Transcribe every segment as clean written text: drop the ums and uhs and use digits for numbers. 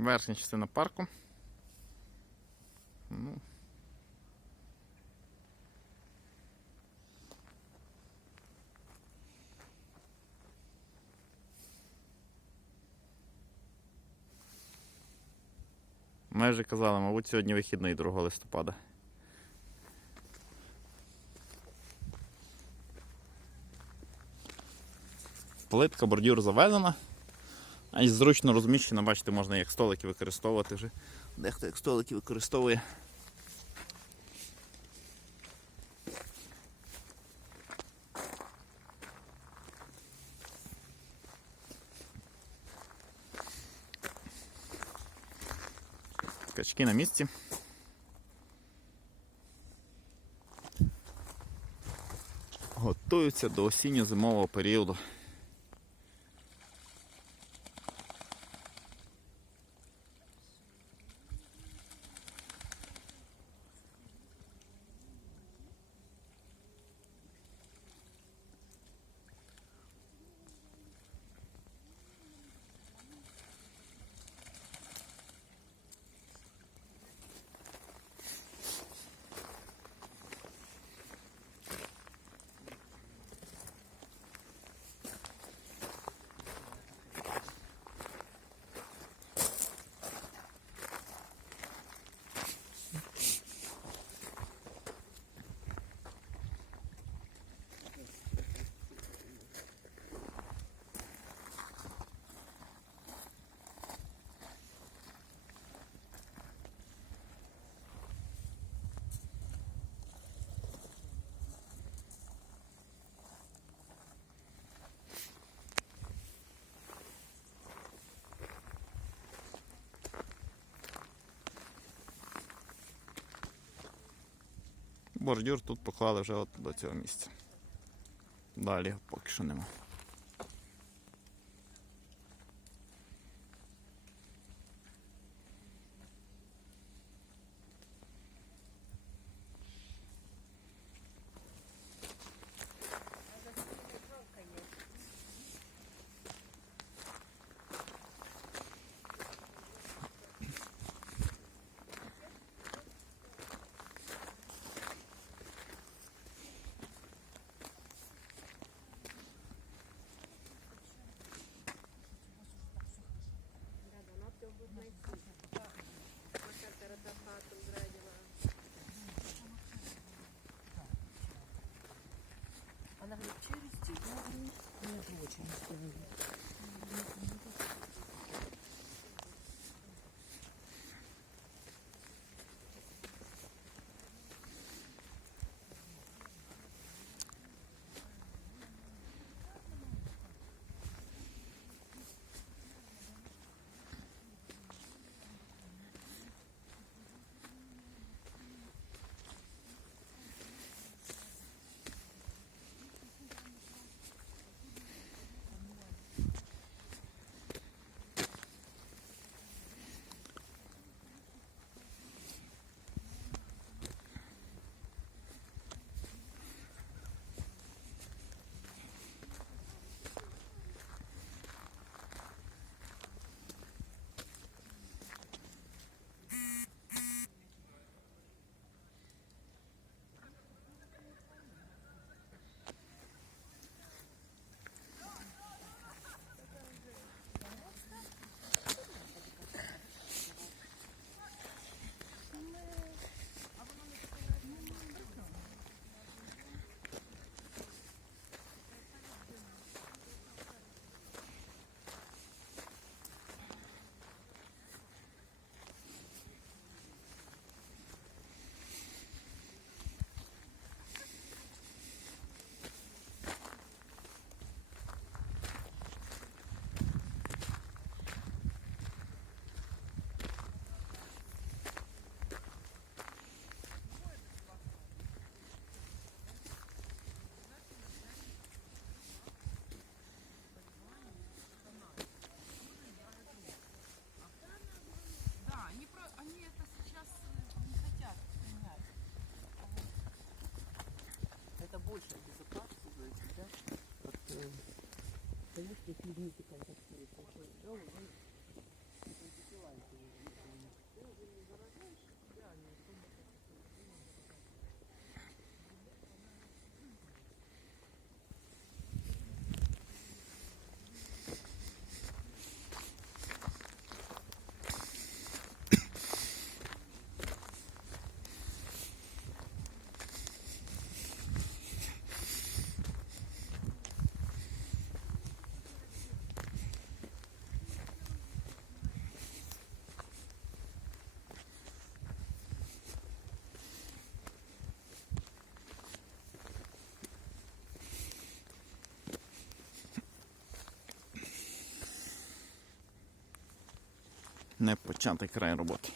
верхня частина парку. Ну, майже казали, мабуть, сьогодні вихідний 2 листопада. Плитка, бордюр заведена, а й зручно розміщена, бачите, можна як столики використовувати вже. Дехто як столики використовує. Качки на місці. Готуються до осінньо-зимового періоду. Бордюр тут поклали вже от до цього місця. Далі поки що нема. Она говорит, через тебя, нет, очень сильно. Больше безопасности, да, от того, что с людьми контактируют. Не початий край роботи.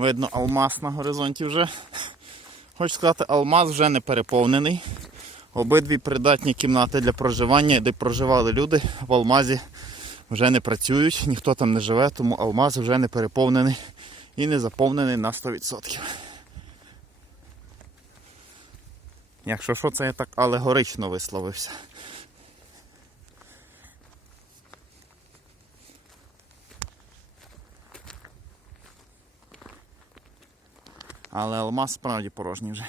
Видно алмаз на горизонті вже. Хочу сказати, алмаз вже не переповнений. Обидві придатні кімнати для проживання, де проживали люди, в алмазі вже не працюють, ніхто там не живе, тому алмаз вже не переповнений і не заповнений на 100%. Якщо що, це я так алегорично висловився. Але алмаз справді порожній вже.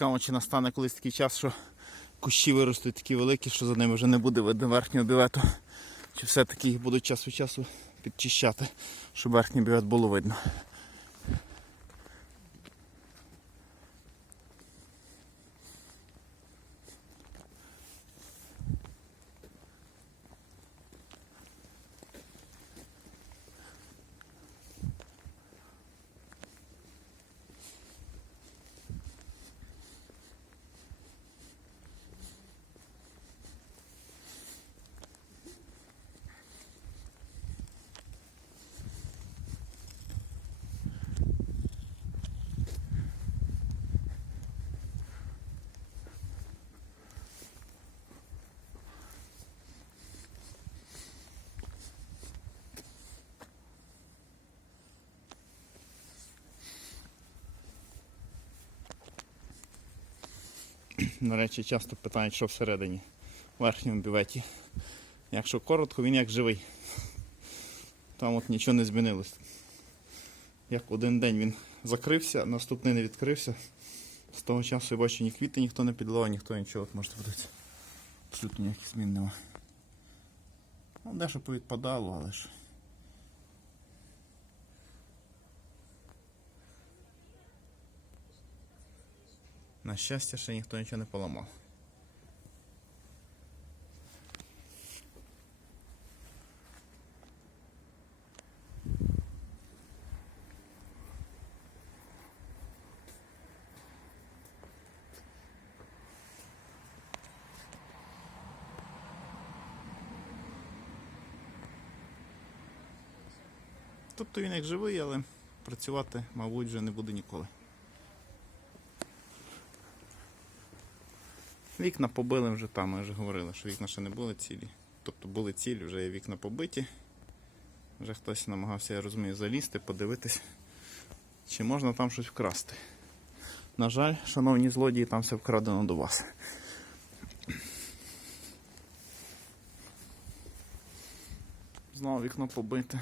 Цікаво, чи настане колись такий час, що кущі виростуть такі великі, що за ними вже не буде видно верхнього бювету. Чи все-таки їх будуть час від часу підчищати, щоб верхній бювет було видно. До речі, часто питають, що всередині, в верхньому бюветі. Якщо коротко, він як живий. Там от нічого не змінилось. Як один день він закрився, наступний не відкрився. З того часу я бачу, ні квіти ніхто не підливав, ніхто нічого, от можете подивитися. Абсолютно ніяких змін нема. Ну, дещо повідпадало, але ж. На щастя, ще ніхто нічого не поламав. Тобто він як живий, але працювати, мабуть, вже не буде ніколи. Вікна побили вже там, ми вже говорили, що вікна ще не були цілі. Тобто були цілі, вже є вікна побиті. Вже хтось намагався, я розумію, залізти, подивитись, чи можна там щось вкрасти. На жаль, шановні злодії, там все вкрадено до вас. Знову вікно побите.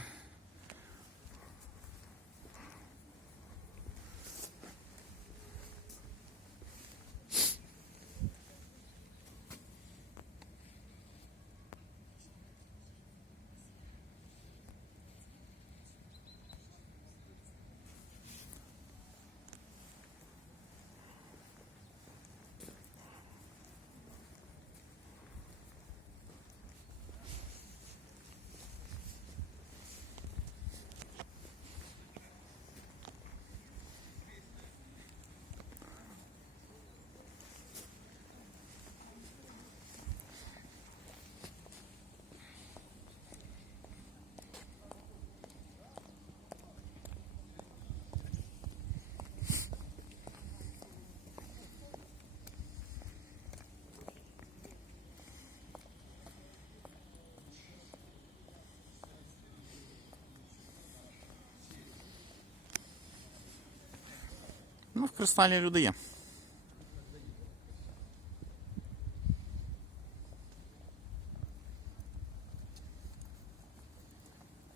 Ну, в кристалі люди є.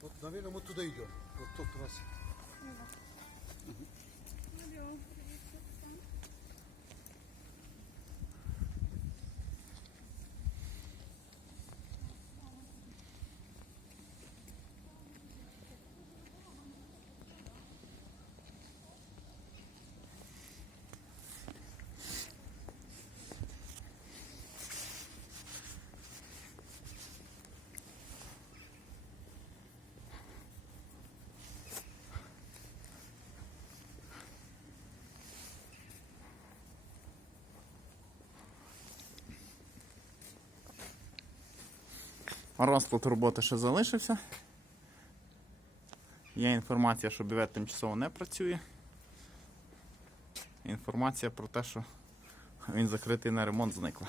Вот, наверное, мы туда идем. Вот тот раз. Розклад роботи ще залишився. Є інформація, що бювет тимчасово не працює. Інформація про те, що він закритий на ремонт, зникла.